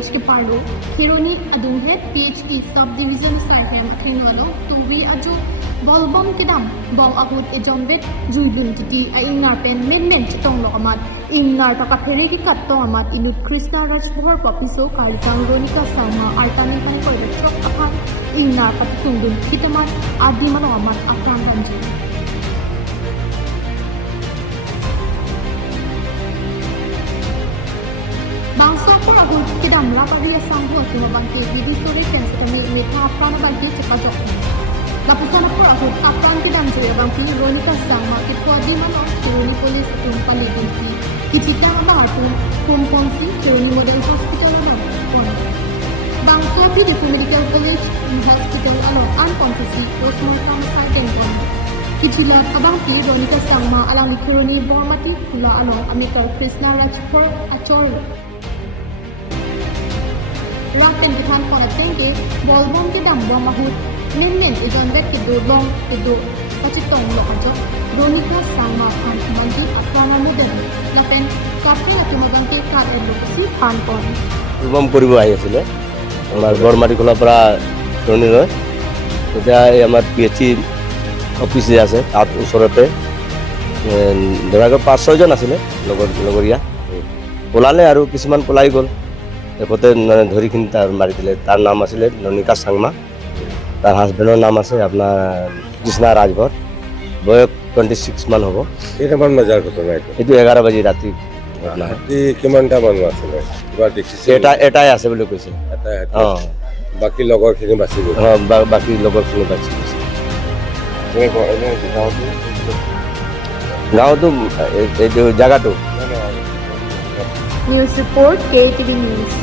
range to Parlo, Kheroni Adunghet, PhD subdivision Sarham Khenwalo, Tuvi Ajok, Bolbom Kedam, Bong Akut Ejonvet, Juibun Titi, Ingnar Pen, Men Chitong Lokamat, Ingnar Takaperi Katong Amat, Ilut Krishna Rajbhor Papiso, Karikang Ronika Sangma, Artani Panikol Chok Apat, Ingnar patikung Kitamat, Adi Manoamat, apran Ranji. Bangsa ko agul kedam lapari sangho ko mabangke bidi sore pen setami metha apran bangke cepajok. Lapusan ko agul apran kedam joya bangke Ronika Sangma ke podi mano Kheroni police kumpani dinsi. Kitita bahatu kumponsi Kheroni model hospital na pon. Bangsa beautiful medical college hospital along uncompletely postmortem site and pon. Kitila abangke Ronika Sangma alang Kheroni Bormati kula along Amikar Krishna Rajpur Achori. Rakten kithan kona tenge bolbom ke dam bom mahut men ejon vet ke do long ke do pachitong lokajo Ronika Sangma khan manji apana model lapen kape ati mabangke ka lokosi khan kon বম কৰিব আহি আছিলে আমাৰ গড়মাটি খোলাৰ পৰা ট্ৰেইনলৈ এতিয়া আমাৰ PHE office আছে তাত ওচৰতে ধৰাকৈ 5-6জন আছিলে লগৰীয়া পলালে আৰু কিছুমান পলাই গ'ল একতে ধৰিখিনি তাৰ মাৰি দিলে তাৰ নাম আছিলে ৰনিকা চাংমা তাৰ হাজবেণ্ডৰ নাম আছে আপোনাৰ কৃষ্ণা ৰাজভৰ বয়স 26 মান হ'ব কেইটামান বজাৰ ঘটনা এইটো 11 বাজি ৰাতি কিমানটা মানুহ আছিলে কিবা দেখিছে এটাই আছে বুলি কৈছে বাকী লগৰখিনি বাচি গ'ল বাকী লগৰখিনি বাচি গৈছে গাঁৱতো এইটো জাগাটো News report KTV News.